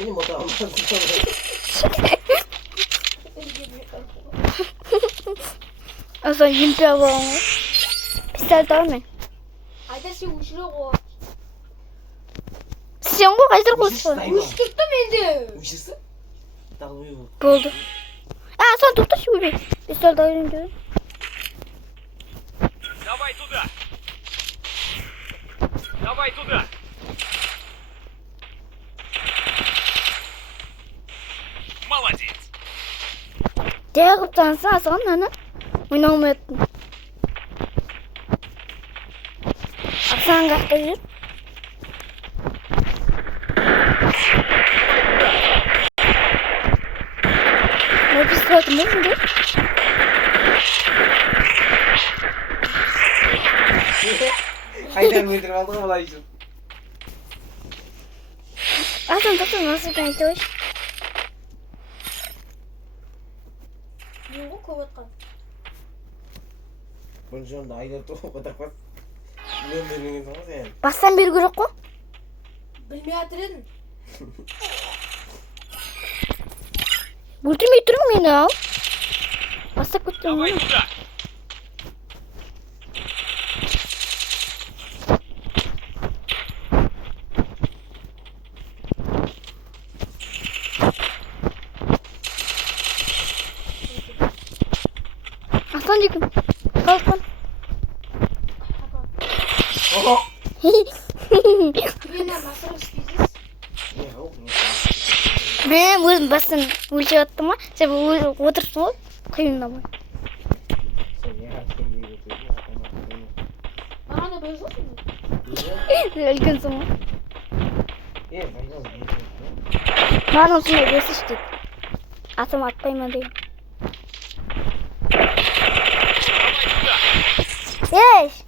Seni moda almazsın. Also hinterher. Bist du da mit? 아저씨 우시라고. Сингу газар гүйсэн. 우시겠다 менде. Üşüsün. Dalmıyor. Болду. Сон тукташ үү би. Бис бол дөрөв юм. Давай туда. Давай туда. Молодец. Дээрв тансан сон нана. Миномет. Асан гахтаж. Мобис хот мөн. Haydan müdür aldı mı lan yüzüm? Асан тутан насыг хайдаж. 누구 그거다. Bunun da ayda tuğ kadar bak. Ne benim sana sen? Бассан бэр гөрөхгүй. bilmey hatırladın. Мультиметр минь аа. Бассак Давай гүтэн. туда. Асан жигэн. Колхон. Oho. Birine masal isteyeceğiz. Ne o? Мен өзім басын өлшеп аттым ма? Сен отырсың ғой? Қиын намай. Sen ya kim diye götürdün? Bana da böyle olsun mu? Үлкенсің ғой? Haydan. Маған сондай бесіш дейді. Атым атпаймын деймін. Давай туда. Еш!